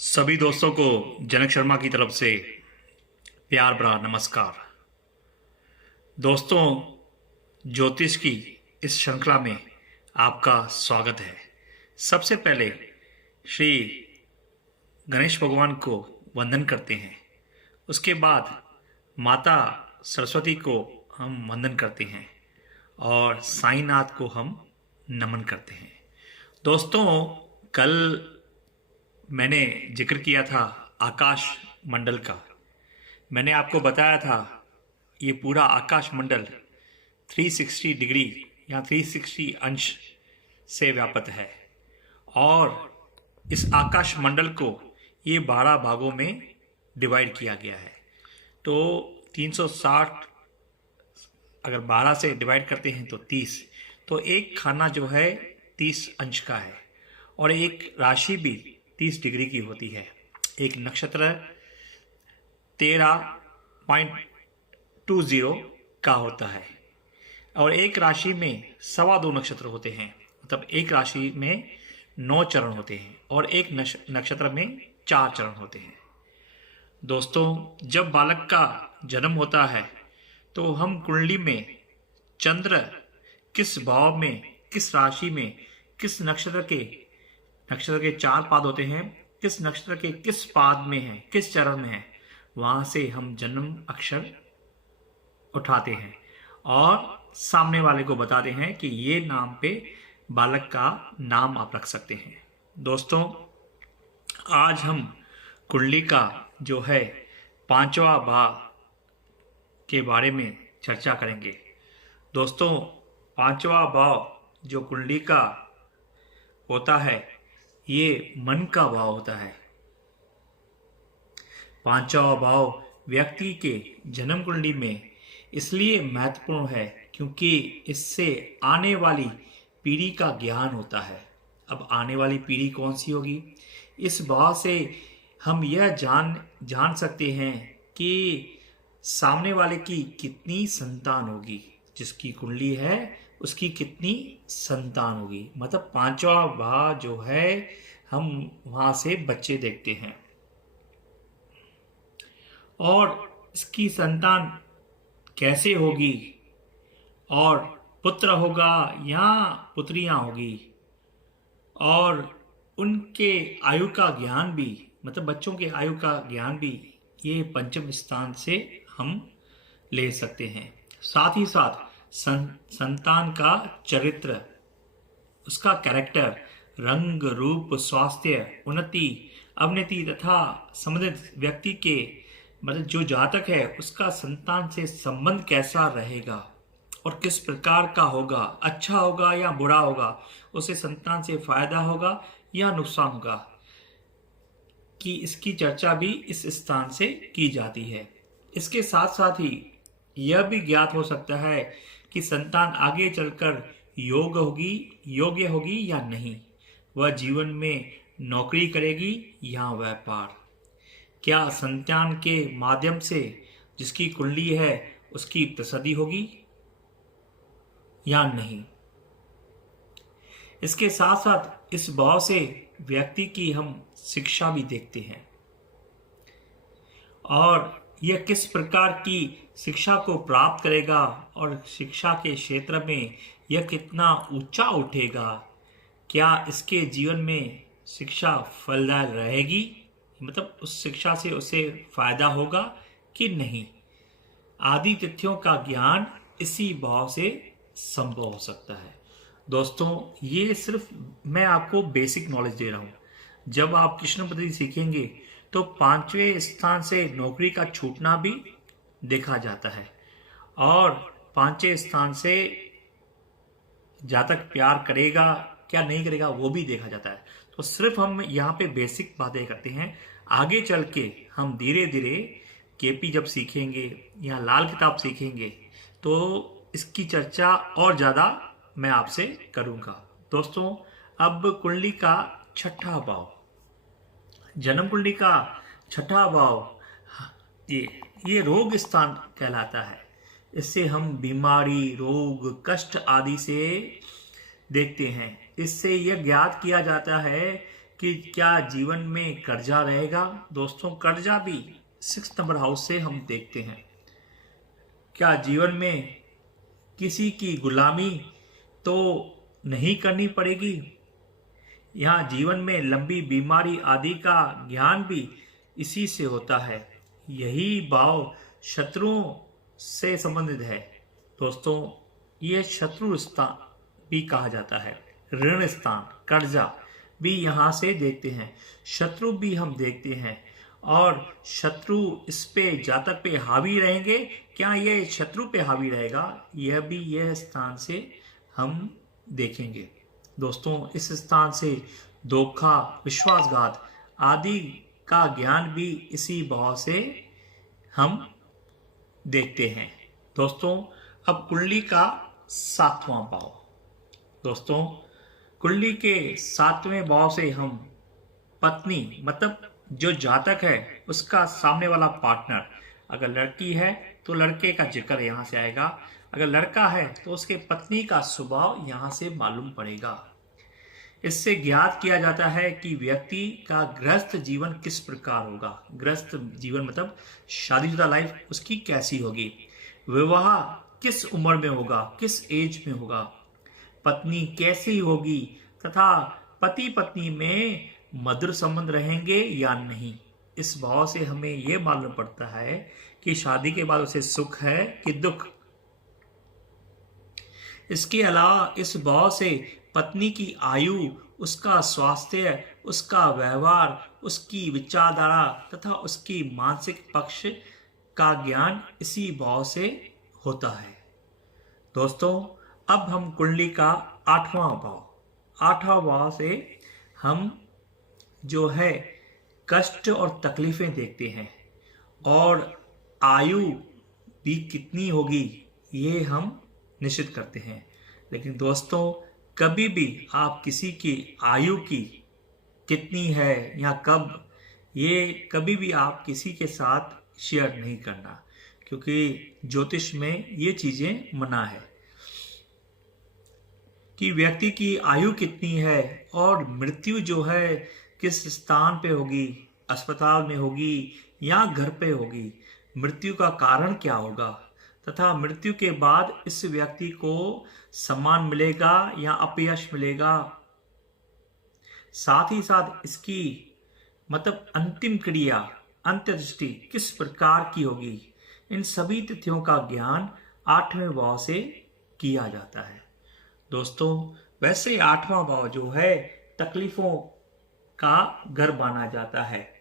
सभी दोस्तों को जनक शर्मा की तरफ से प्यार भरा नमस्कार। दोस्तों, ज्योतिष की इस श्रृंखला में आपका स्वागत है। सबसे पहले श्री गणेश भगवान को वंदन करते हैं। उसके बाद माता सरस्वती को हम वंदन करते हैं और साईनाथ को हम नमन करते हैं। दोस्तों, कल मैंने जिक्र किया था आकाश मंडल का। मैंने आपको बताया था ये पूरा आकाश मंडल 360 डिग्री या 360 अंश से व्याप्त है और इस आकाश मंडल को ये 12 भागों में डिवाइड किया गया है। तो 360 अगर 12 से डिवाइड करते हैं तो 30, तो एक खाना जो है 30 अंश का है और एक राशि भी 30 डिग्री की होती है। एक नक्षत्र 13.20 का होता है और एक राशि में 2.25 नक्षत्र होते हैं। मतलब एक राशि में 9 चरण होते हैं और एक नक्षत्र में 4 चरण होते हैं। दोस्तों, जब बालक का जन्म होता है तो हम कुंडली में चंद्र किस भाव में, किस राशि में, किस नक्षत्र के 4 पाद होते हैं, किस नक्षत्र के किस पाद में है, किस चरण में है, वहां से हम जन्म अक्षर उठाते हैं और सामने वाले को बताते हैं कि ये नाम पे बालक का नाम आप रख सकते हैं। दोस्तों, आज हम कुंडली का जो है 5वां भाव के बारे में चर्चा करेंगे। दोस्तों, 5वां भाव जो कुंडली का होता है ये मन का भाव होता है। 5वां भाव व्यक्ति के जन्म कुंडली में इसलिए महत्वपूर्ण है क्योंकि इससे आने वाली पीढ़ी का ज्ञान होता है। अब आने वाली पीढ़ी कौन सी होगी, इस भाव से हम यह जान सकते हैं कि सामने वाले की कितनी संतान होगी, जिसकी कुंडली है उसकी कितनी संतान होगी। मतलब 5वां भाव जो है हम वहां से बच्चे देखते हैं और इसकी संतान कैसे होगी और पुत्र होगा या पुत्रियां होगी और उनके आयु का ज्ञान भी, मतलब बच्चों के आयु का ज्ञान भी ये पंचम स्थान से हम ले सकते हैं। साथ ही साथ संतान का चरित्र, उसका कैरेक्टर, रंग रूप, स्वास्थ्य, उन्नति, अवनति तथा संबंधित व्यक्ति के मतलब जो जातक है उसका संतान से संबंध कैसा रहेगा और किस प्रकार का होगा, अच्छा होगा या बुरा होगा, उसे संतान से फायदा होगा या नुकसान होगा, कि इसकी चर्चा भी इस स्थान से की जाती है। इसके साथ साथ ही यह भी ज्ञात हो सकता है कि संतान आगे चलकर योग्य होगी या नहीं, वह जीवन में नौकरी करेगी या व्यापार, क्या संतान के माध्यम से जिसकी कुंडली है उसकी प्रसिद्धि होगी या नहीं। इसके साथ साथ इस भाव से व्यक्ति की हम शिक्षा भी देखते हैं और यह किस प्रकार की शिक्षा को प्राप्त करेगा और शिक्षा के क्षेत्र में यह कितना ऊंचा उठेगा, क्या इसके जीवन में शिक्षा फलदायक रहेगी, मतलब उस शिक्षा से उसे फायदा होगा कि नहीं, आदि तथ्यों का ज्ञान इसी भाव से संभव हो सकता है। दोस्तों, ये सिर्फ मैं आपको बेसिक नॉलेज दे रहा हूँ। जब आप कृष्ण पद्धति सीखेंगे तो 5वें स्थान से नौकरी का छूटना भी देखा जाता है और 5वें स्थान से जातक प्यार करेगा क्या नहीं करेगा वो भी देखा जाता है। तो सिर्फ हम यहाँ पे बेसिक बातें करते हैं। आगे चल के हम धीरे धीरे केपी जब सीखेंगे या लाल किताब सीखेंगे तो इसकी चर्चा और ज़्यादा मैं आपसे करूँगा। दोस्तों, अब कुंडली का 6ठा भाव, जन्म कुंडली का 6ठा भाव ये रोग स्थान कहलाता है। इससे हम बीमारी, रोग, कष्ट आदि से देखते हैं। इससे यह ज्ञात किया जाता है कि क्या जीवन में कर्जा रहेगा। दोस्तों, कर्जा भी 6 नंबर हाउस से हम देखते हैं। क्या जीवन में किसी की गुलामी तो नहीं करनी पड़ेगी। यहाँ जीवन में लंबी बीमारी आदि का ज्ञान भी इसी से होता है। यही भाव शत्रुओं से संबंधित है। दोस्तों, ये शत्रु स्थान भी कहा जाता है। ऋण स्थान, कर्जा भी यहाँ से देखते हैं। शत्रु भी हम देखते हैं। और शत्रु इस पे जातक पे हावी रहेंगे। क्या ये शत्रु पे हावी रहेगा, यह भी यह स्थान से हम देखेंगे। दोस्तों, इस स्थान से धोखा, विश्वासघात आदि का ज्ञान भी इसी भाव से हम देखते हैं। दोस्तों, अब कुंडली का 7वां भाव। दोस्तों, कुंडली के 7वें भाव से हम पत्नी, मतलब जो जातक है उसका सामने वाला पार्टनर, अगर लड़की है तो लड़के का जिक्र यहाँ से आएगा, अगर लड़का है तो उसके पत्नी का स्वभाव यहाँ से मालूम पड़ेगा। इससे ज्ञात किया जाता है कि व्यक्ति का गृहस्थ जीवन किस प्रकार होगा। गृहस्थ जीवन मतलब शादीशुदा लाइफ उसकी कैसी होगी। विवाह किस उम्र में होगा, किस एज में होगा। पत्नी कैसी होगी तथा पति पत्नी में मधुर संबंध रहेंगे या नहीं। इस भाव से हमें यह मालूम पड़ता है कि शादी के बाद उसे सुख है कि दुख। इसके अलावा इस भाव से पत्नी की आयु, उसका स्वास्थ्य, उसका व्यवहार, उसकी विचारधारा तथा उसकी मानसिक पक्ष का ज्ञान इसी भाव से होता है। दोस्तों, अब हम कुंडली का 8वां भाव से हम जो है कष्ट और तकलीफें देखते हैं और आयु भी कितनी होगी ये हम निश्चित करते हैं। लेकिन दोस्तों, कभी भी आप किसी की आयु की कितनी है या कब, ये कभी भी आप किसी के साथ शेयर नहीं करना, क्योंकि ज्योतिष में ये चीजें मना है कि व्यक्ति की आयु कितनी है और मृत्यु जो है किस स्थान पे होगी, अस्पताल में होगी या घर पे होगी, मृत्यु का कारण क्या होगा तथा मृत्यु के बाद इस व्यक्ति को सम्मान मिलेगा या अपयश मिलेगा। साथ ही साथ इसकी मतलब अंतिम क्रिया, अंत्यदृष्टि किस प्रकार की होगी, इन सभी तिथियों का ज्ञान 8वें भाव से किया जाता है। दोस्तों, वैसे 8वां भाव जो है तकलीफों का घर माना जाता है।